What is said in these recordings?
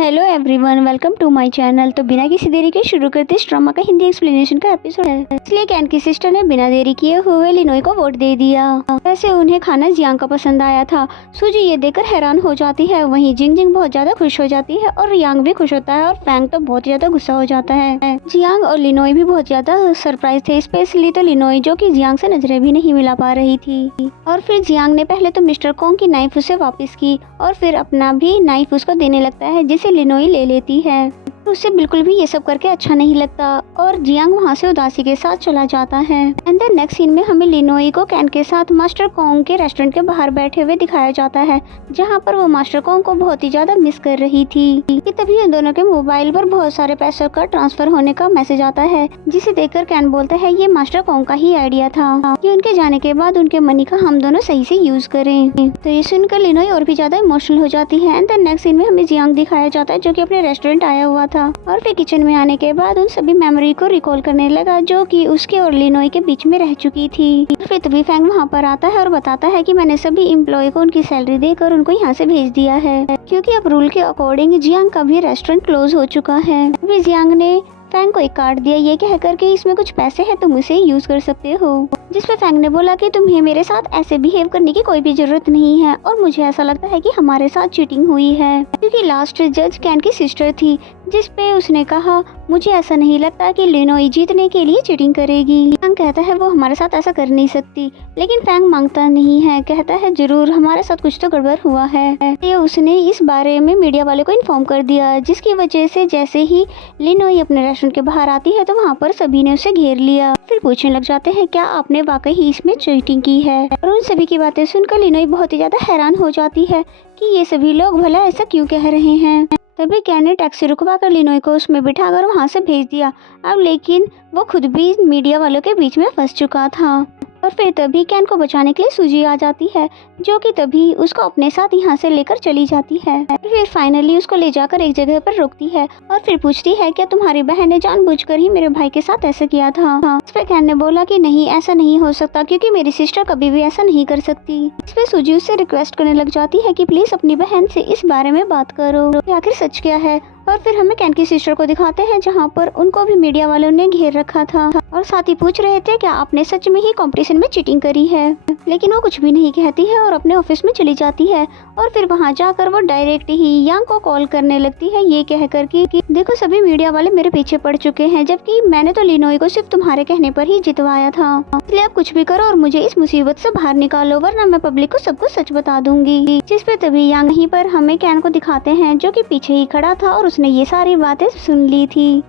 Hello everyone, welcome to my channel. तो बिना किसी देरी के शुरू करते इस ड्रामा का हिंदी एक्सप्लेनेशन का एपिसोड है। इसलिए कैन की सिस्टर ने बिना देरी किए हुए लिनोई को वोट दे दिया। वैसे उन्हें खाना जियांग का पसंद आया था। सूजी ये देखकर हैरान हो जाती है। वहीं जिंग जिंग बहुत ज्यादा खुश हो जाती है और यांग भी खुश होता है और फैंग तो बहुत ज्यादा गुस्सा हो जाता है। जियांग और लिनोई भी बहुत ज्यादा सरप्राइज थे, स्पेशली तो लिनोई जो कि जियांग से नजरें भी नहीं मिला पा रही थी। और फिर जियांग ने पहले तो मिस्टर कोंग की नाइफ उसे वापस की और फिर अपना भी नाइफ उसको देने लगता है, जिसे लिनोई ले लेती है। उसे बिल्कुल भी ये सब करके अच्छा नहीं लगता और जियांग वहाँ से उदासी के साथ चला जाता है। एंड देन नेक्स्ट सीन में हमें लिनोई को कैन के साथ मास्टर कोंग के रेस्टोरेंट के बाहर बैठे हुए दिखाया जाता है, जहाँ पर वो मास्टर कोंग को बहुत ही ज्यादा मिस कर रही थी। कि तभी उन दोनों के मोबाइल पर बहुत सारे पैसों का ट्रांसफर होने का मैसेज आता है, जिसे देखकर कैन बोलता है ये मास्टर कोंग का ही आइडिया था कि उनके जाने के बाद उनके मनी का हम दोनों सही से यूज करें। तो ये सुनकर लिनोई और भी ज्यादा इमोशनल हो जाती है। एंड देन नेक्स्ट सीन में हमें जियांग दिखाया जाता है, जो कि अपने रेस्टोरेंट आया हुआ था और फिर किचन में आने के बाद उन सभी मेमोरी को रिकॉल करने लगा जो कि उसके और लिनोई के बीच में रह चुकी थी। फिर तभी फैंग वहाँ पर आता है और बताता है कि मैंने सभी एम्प्लॉय को उनकी सैलरी देकर उनको यहाँ से भेज दिया है, क्योंकि अब रूल के अकॉर्डिंग जियांग का भी रेस्टोरेंट क्लोज हो चुका है। फिर जियांग ने फैंग को एक कार्ड दिया, ये कहकर कि इसमें कुछ पैसे हैं, तुम उसे यूज कर सकते हो। जिस पे फैंग ने बोला कि तुम्हें मेरे साथ ऐसे बिहेव करने की कोई भी जरूरत नहीं है और मुझे ऐसा लगता है कि हमारे साथ चीटिंग हुई है, क्योंकि लास्ट जज कैन की सिस्टर थी। जिस पे उसने कहा मुझे ऐसा नहीं लगता कि लिनोई जीतने के लिए चीटिंग करेगी। फैंग कहता है वो हमारे साथ ऐसा कर नहीं सकती, लेकिन फैंग मांगता नहीं है, कहता है जरूर हमारे साथ कुछ तो गड़बड़ हुआ है। ये उसने इस बारे में मीडिया वाले को इन्फॉर्म कर दिया, जिसकी वजह से जैसे ही लिनोई अपने रेस्टोरेंट के बाहर आती है तो वहाँ पर सभी ने उसे घेर लिया। फिर पूछने लग जाते हैं क्या आपने वाकई ही इसमें चीटिंग की है। और उन सभी की बातें सुनकर लिनोई बहुत ही ज्यादा हैरान हो जाती है कि ये सभी लोग भला ऐसा क्यों कह रहे हैं। तभी कैन ने टैक्सी रुकवा कर लिनोई को उसमें बिठाकर वहाँ से भेज दिया। अब लेकिन वो खुद भी मीडिया वालों के बीच में फंस चुका था। और फिर तभी कैन को बचाने के लिए सूजी आ जाती है, जो कि तभी उसको अपने साथ यहाँ से लेकर चली जाती है। फिर फाइनली उसको ले जाकर एक जगह पर रोकती है और फिर पूछती है क्या तुम्हारी बहन ने जानबूझकर ही मेरे भाई के साथ ऐसा किया था। इस पे कैन ने बोला कि नहीं, ऐसा नहीं हो सकता, क्योंकि मेरी सिस्टर कभी भी ऐसा नहीं कर सकती। इस पे सूजी उससे रिक्वेस्ट करने लग जाती है कि प्लीज अपनी बहन से इस बारे में बात करो, आखिर सच क्या है। और फिर हमें कैन की सिस्टर को दिखाते हैं, जहाँ पर उनको भी मीडिया वालों ने घेर रखा था और साथ ही पूछ रहे थे क्या आपने सच में ही कंपटीशन में चीटिंग करी है। लेकिन वो कुछ भी नहीं कहती है और अपने ऑफिस में चली जाती है। और फिर वहाँ जाकर वो डायरेक्ट ही यांग को कॉल करने लगती है, ये कहकर कि देखो सभी मीडिया वाले मेरे पीछे पड़ चुके हैं, जबकि मैंने तो लिनोई को सिर्फ तुम्हारे कहने पर ही जितवाया था। इसलिए आप कुछ भी करो और मुझे इस मुसीबत से बाहर निकालो, वरना मैं पब्लिक को सबको सच बता दूंगी। जिस पे तभी यांग यहीं पर हमें कैन को दिखाते हैं, जो कि पीछे ही खड़ा था और उसने ये सारी बातें सुन ली थी।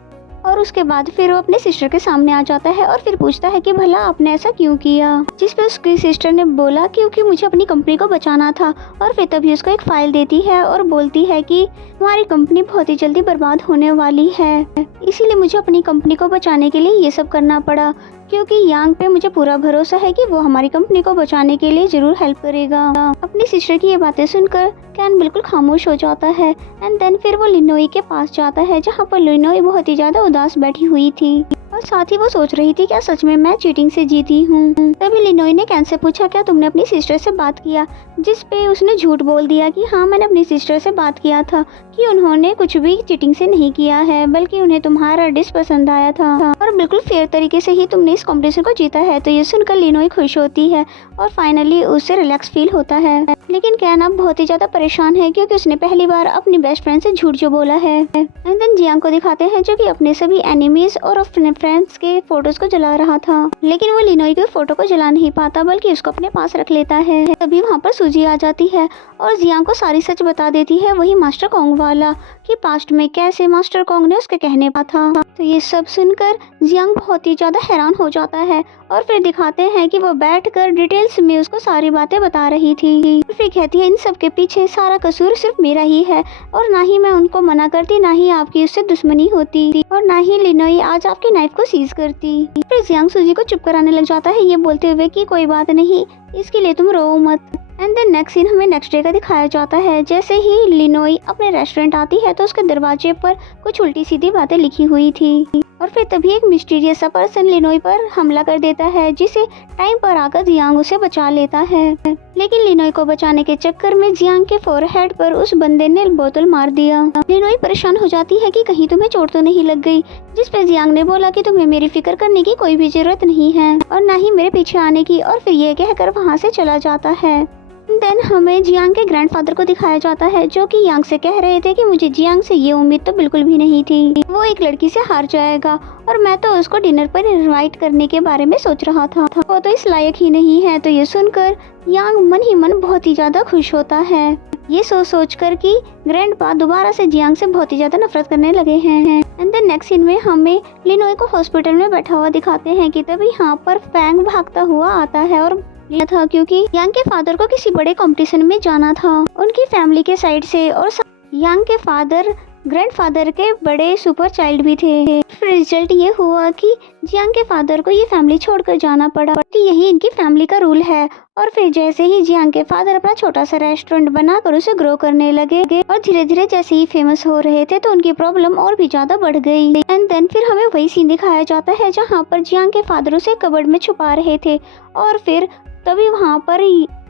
और उसके बाद फिर वो अपने सिस्टर के सामने आ जाता है और फिर पूछता है कि भला आपने ऐसा क्यों किया। जिस पे उसकी सिस्टर ने बोला क्योंकि मुझे अपनी कंपनी को बचाना था। और फिर तभी उसको एक फाइल देती है और बोलती है कि हमारी कंपनी बहुत ही जल्दी बर्बाद होने वाली है, इसीलिए मुझे अपनी कंपनी को बचाने के लिए ये सब करना पड़ा, क्योंकि यांग पे मुझे पूरा भरोसा है कि वो हमारी कंपनी को बचाने के लिए जरूर हेल्प करेगा। अपनी सिस्टर की ये बातें सुनकर कैन बिल्कुल खामोश हो जाता है। एंड देन फिर वो लिनोई के पास जाता है, जहाँ पर लिनोई बहुत ही ज्यादा उदास बैठी हुई थी और साथ ही वो सोच रही थी क्या सच में मैं चीटिंग से जीती हूँ। तभी लिनोई ने कैन से पूछा क्या तुमने अपनी सिस्टर से बात किया, जिस पे उसने झूठ बोल दिया कि हाँ मैंने अपनी सिस्टर से बात किया था, कि उन्होंने कुछ भी चीटिंग से नहीं किया है, बल्कि उन्हें तुम्हारा डिश पसंद आया था और बिल्कुल फेयर तरीके से ही तुमने इस कॉम्पिटिशन को जीता है। तो ये सुनकर लिनोई खुश होती है और फाइनली उससे रिलैक्स फील होता है। लेकिन कैन अब बहुत ही ज्यादा परेशान है, क्योंकि उसने पहली बार अपनी बेस्ट फ्रेंड से झूठ जो बोला है। एंड देन जियांग को दिखाते हैं, जो कि अपने सभी एनिमीज और अपने फ्रेंड्स के फोटोज को जला रहा था, लेकिन वो लिनोई के फोटो को जला नहीं पाता, बल्कि उसको अपने पास रख लेता है। तभी वहाँ पर सूजी आ जाती है और जियांग को सारी सच बता देती है, वही मास्टर कोंग वाला, कि पास्ट में कैसे मास्टर कोंग ने उसके कहने पा था। तो ये सब सुनकर जियांग बहुत ही ज्यादा हैरान हो जाता है और फिर दिखाते हैं कि वो बैठकर डिटेल्स में उसको सारी बातें बता रही थी। फिर कहती है इन सब के पीछे सारा कसूर सिर्फ मेरा ही है और ना ही मैं उनको मना करती, ना ही आपकी उससे दुश्मनी होती और ना ही लिनोई आज आपकी नाइफ को सीज करती। फिर जियांग सूजी को चुप कराने लग जाता है, ये बोलते हुए कि कोई बात नहीं, इसके लिए तुम रो मत। एंड देन नेक्स्ट सीन हमें नेक्स्ट डे का दिखाया जाता है। जैसे ही लिनोई अपने रेस्टोरेंट आती है तो उसके दरवाजे पर कुछ उल्टी सीधी बातें लिखी हुई थी और फिर तभी एक मिस्टीरियस सा पर्सन लिनोई पर हमला कर देता है, जिसे टाइम पर आकर जियांग उसे बचा लेता है। लेकिन लिनोई को बचाने के चक्कर में जियांग के फोरहेड पर उस बंदे ने बोतल मार दिया। लिनोई परेशान हो जाती है कि कहीं तुम्हें चोट तो नहीं लग गई, जिस पे जियांग ने बोला कि तुम्हें मेरी फिक्र करने की कोई भी जरूरत नहीं है और ना ही मेरे पीछे आने की, और फिर ये कहकर वहाँ से चला जाता है। देन हमें जियांग के ग्रैंडफादर को दिखाया जाता है, जो कि यांग से कह रहे थे कि मुझे जियांग से ये उम्मीद तो बिल्कुल भी नहीं थी, वो एक लड़की से हार जाएगा और मैं तो उसको डिनर पर इनवाइट करने के बारे में सोच रहा था, वो तो इस लायक ही नहीं है। तो ये सुनकर यांग मन ही मन बहुत ही ज्यादा खुश होता है, ये सोच कर कि ग्रैंडपा दोबारा से जियांग से बहुत ही ज्यादा नफरत करने लगे हैं। एंड देन नेक्स्ट सीन में हमें लिनोई को हॉस्पिटल में बैठा हुआ दिखाते हैं कि तभी यहाँ पर फैंग भागता हुआ आता है और था क्योंकि यांग के फादर को किसी बड़े कंपटीशन में जाना था उनकी फैमिली के साइड से, और यांग के फादर ग्रैंडफादर के बड़े सुपर चाइल्ड भी थे। फिर रिजल्ट ये हुआ कि जियांग के फादर को ये फैमिली छोड़कर जाना पड़ा, यही इनकी फैमिली का रूल है। और फिर जैसे ही जियांग के फादर अपना छोटा सा रेस्टोरेंट बनाकर उसे ग्रो करने लगे और धीरे धीरे जैसे ही फेमस हो रहे थे तो उनकी प्रॉब्लम और भी ज्यादा बढ़ गई। एंड देन फिर हमें वही सीन दिखाया जाता है जहाँ पर जियांग के फादर उसे कबर्ड में छुपा रहे थे, और फिर तभी वहाँ पर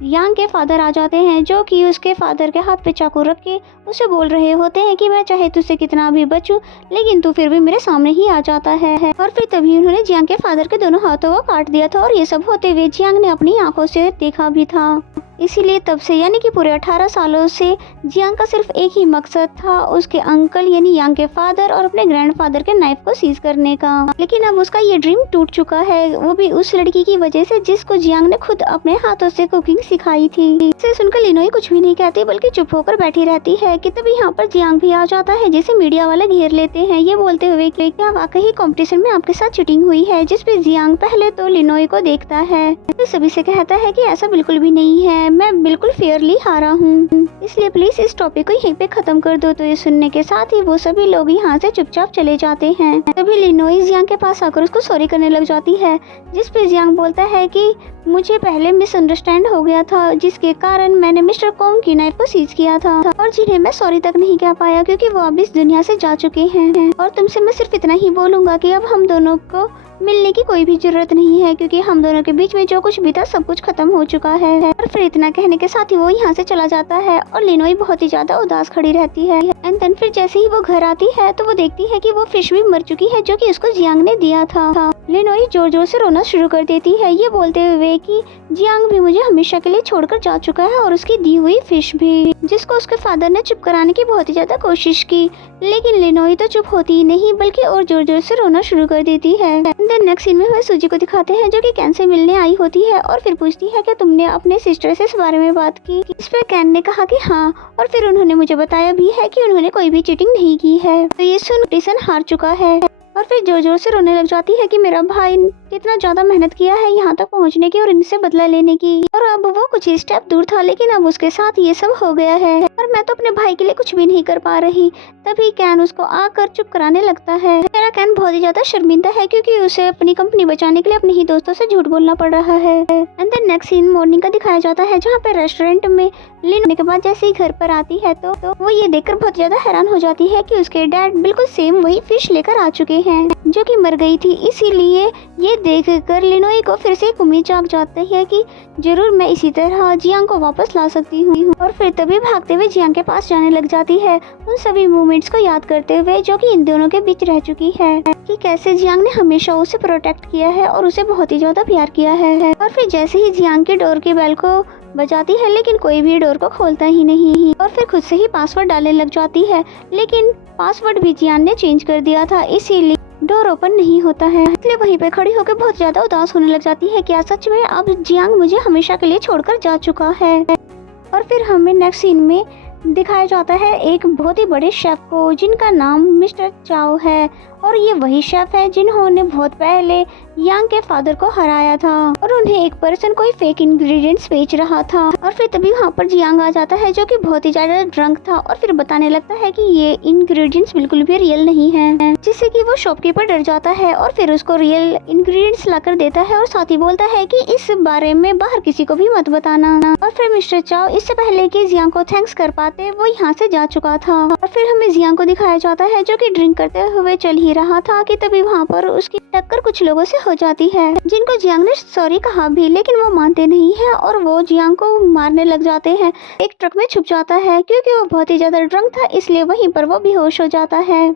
यांग के फादर आ जाते हैं, जो कि उसके फादर के हाथ पे चाकू रख के उसे बोल रहे होते हैं कि मैं चाहे तुझसे कितना भी बचूं, लेकिन तू फिर भी मेरे सामने ही आ जाता है। और फिर तभी उन्होंने जियांग के फादर के दोनों हाथों को काट दिया था, और ये सब होते हुए जियांग ने अपनी आंखों से देखा भी था। इसीलिए तब से यानी कि पूरे 18 सालों से जियांग का सिर्फ एक ही मकसद था, उसके अंकल यानी यांग के फादर और अपने ग्रैंडफादर के नाइफ को सीज करने का। लेकिन अब उसका ये ड्रीम टूट चुका है, वो भी उस लड़की की वजह से जिसको जियांग ने खुद अपने हाथों से कुकिंग सिखाई थी। इसे सुनकर लिनोई कुछ भी नहीं कहती बल्कि चुप होकर बैठी रहती है कि तभी यहाँ पर जियांग भी आ जाता है, जिसे मीडिया वाले घेर लेते हैं, ये बोलते हुए कि क्या वाकई कंपटीशन में आपके साथ चीटिंग हुई है। जिसपे जियांग पहले तो लिनोई को देखता है, फिर सभी से कहता है कि ऐसा बिल्कुल भी नहीं है, मैं बिल्कुल फेयरली हारा हूँ, इसलिए प्लीज इस टॉपिक को यहीं पे खत्म कर दो। तो ये सुनने के साथ ही वो सभी लोग यहाँ से चुपचाप चले जाते हैं। तभी लिनोई जियांग के पास आकर उसको सॉरी करने लग जाती है, जिसपे जियांग बोलता है कि मुझे पहले मिसअंडरस्टैंड हो गया था, जिसके कारण मैंने मिस्टर कोंग की नाइफ को सीज किया था, और जिन्हें मैं सॉरी तक नहीं कह पाया क्योंकि वो अब इस दुनिया से जा चुके हैं। और तुमसे मैं सिर्फ इतना ही बोलूंगा कि अब हम दोनों को मिलने की कोई भी जरूरत नहीं है, क्योंकि हम दोनों के बीच में जो कुछ भी था सब कुछ खत्म हो चुका है। और फिर इतना कहने के साथ ही वो यहाँ से चला जाता है, और लिनोई बहुत ही ज्यादा उदास खड़ी रहती है। एंड देन फिर जैसे ही वो घर आती है तो वो देखती है कि वो फिश भी मर चुकी है, जो कि उसको जियांग ने दिया था। लिनोई जोर जोर से रोना शुरू कर देती है, ये बोलते हुए कि जियांग भी मुझे हमेशा के लिए छोड़कर जा चुका है, और उसकी दी हुई फिश भी, जिसको उसके फादर ने चुप कराने की बहुत ही ज्यादा कोशिश की, लेकिन लिनोई तो चुप होती ही नहीं बल्कि और जोर जोर से रोना शुरू कर देती है। देन नेक्स्ट सीन में हमें सूजी को दिखाते हैं, जो कि कैन से मिलने आई होती है, और फिर पूछती है कि तुमने अपने सिस्टर से इस बारे में बात की। इस पर कैन ने कहा कि हाँ, और फिर उन्होंने मुझे बताया भी है कि उन्होंने कोई भी चीटिंग नहीं की है। तो ये सुन टिसन हार चुका है, और फिर जोर जोर से रोने लग जाती है कि मेरा भाई कितना ज्यादा मेहनत किया है यहाँ तक पहुँचने की और इनसे बदला लेने की, और अब वो कुछ ही स्टेप दूर था, लेकिन अब उसके साथ ये सब हो गया है और मैं तो अपने भाई के लिए कुछ भी नहीं कर पा रही। तभी कैन उसको आकर चुप कराने लगता है। मेरा कैन बहुत ही ज्यादा शर्मिंदा है क्योंकि उसे अपनी कंपनी बचाने के लिए अपने ही दोस्तों से झूठ बोलना पड़ रहा है। And then next scene morning का दिखाया जाता है, जहाँ पे रेस्टोरेंट में लिनोई के बाद जैसे ही घर पर आती है तो वो ये देखकर बहुत ज्यादा हैरान हो जाती है कि उसके डैड बिल्कुल सेम वही फिश लेकर आ चुके हैं जो कि मर गई थी। इसीलिए ये देखकर लिनोई को फिर से एक उम्मीद जाग जाती है कि जरूर मैं इसी तरह जियांग को वापस ला सकती हूँ, और फिर तभी भागते हुए जियांग के पास जाने लग जाती है, उन सभी मोमेंट्स को याद करते हुए जो कि इन दोनों के बीच रह चुकी है, कि कैसे जियांग ने हमेशा उसे प्रोटेक्ट किया है और उसे बहुत ही ज्यादा प्यार किया है। और फिर जैसे ही जियांग की डोर की बेल को बजाती है, लेकिन कोई भी डोर को खोलता ही नहीं, और फिर खुद से ही पासवर्ड डालने लग जाती है, लेकिन पासवर्ड भी जियांग ने चेंज कर दिया था, इसीलिए डोर ओपन नहीं होता है। इसलिए वहीं पे खड़ी होकर बहुत ज्यादा उदास होने लग जाती है, क्या सच में अब जियांग मुझे हमेशा के लिए छोड़कर जा चुका है। और फिर हमें नेक्स्ट सीन में दिखाया जाता है एक बहुत ही बड़े शेफ को, जिनका नाम मिस्टर चाओ है, और ये वही शेफ है जिन्होंने बहुत पहले यांग के फादर को हराया था, और उन्हें एक पर्सन कोई फेक इंग्रेडिएंट्स बेच रहा था। और फिर तभी वहाँ पर जियांग आ जाता है, जो कि बहुत ही ज्यादा ड्रंक था, और फिर बताने लगता है कि ये इंग्रेडिएंट्स बिल्कुल भी रियल नहीं है, जिससे कि वो शॉपकीपर डर जाता है, और फिर उसको रियल इंग्रेडिएंट्स लाकर देता है, और साथ ही बोलता है कि इस बारे में बाहर किसी को भी मत बताना। और फिर मिस्टर चाओ इससे पहले कि जियांग को थैंक्स कर पाते आते वो यहाँ से जा चुका था। और फिर हमें जियांग को दिखाया जाता है जो कि ड्रिंक करते हुए चल ही रहा था कि तभी वहाँ पर उसकी टक्कर कुछ लोगों से हो जाती है, जिनको जियांग ने सॉरी कहा भी, लेकिन वो मानते नहीं है और वो जियांग को मारने लग जाते हैं। एक ट्रक में छुप जाता है क्योंकि वो बहुत ही ज्यादा ड्रंक था, इसलिए वहीं पर वो बेहोश हो जाता है।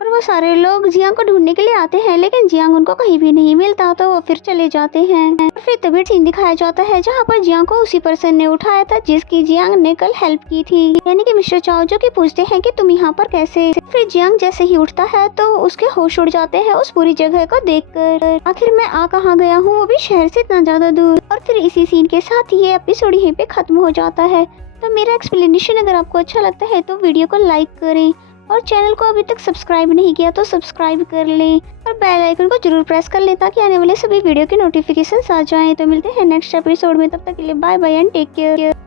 और वो सारे लोग जियांग को ढूंढने के लिए आते हैं, लेकिन जियांग उनको कहीं भी नहीं मिलता, तो वो फिर चले जाते हैं। और फिर तभी सीन दिखाया जाता है जहाँ पर जियांग को उसी पर्सन ने उठाया था जिसकी जियांग ने कल हेल्प की थी, यानी कि मिस्टर चाओ, जो कि पूछते हैं कि तुम यहाँ पर कैसे। फिर जियांग जैसे ही उठता है तो उसके होश उड़ जाते हैं उस पूरी जगह को देखकर। आखिर मैं आ कहाँ गया हूँ, वो भी शहर से इतना ज्यादा दूर। और फिर इसी सीन के साथ ये एपिसोड यहीं पे खत्म हो जाता है। तो मेरा एक्सप्लेनेशन अगर आपको अच्छा लगता है तो वीडियो को लाइक करें, और चैनल को अभी तक सब्सक्राइब नहीं किया तो सब्सक्राइब कर लें, और बेल आइकन को जरूर प्रेस कर लें ताकि आने वाले सभी वीडियो के नोटिफिकेशंस आ जाएं। तो मिलते हैं नेक्स्ट एपिसोड में, तब तक के लिए bye bye and take care.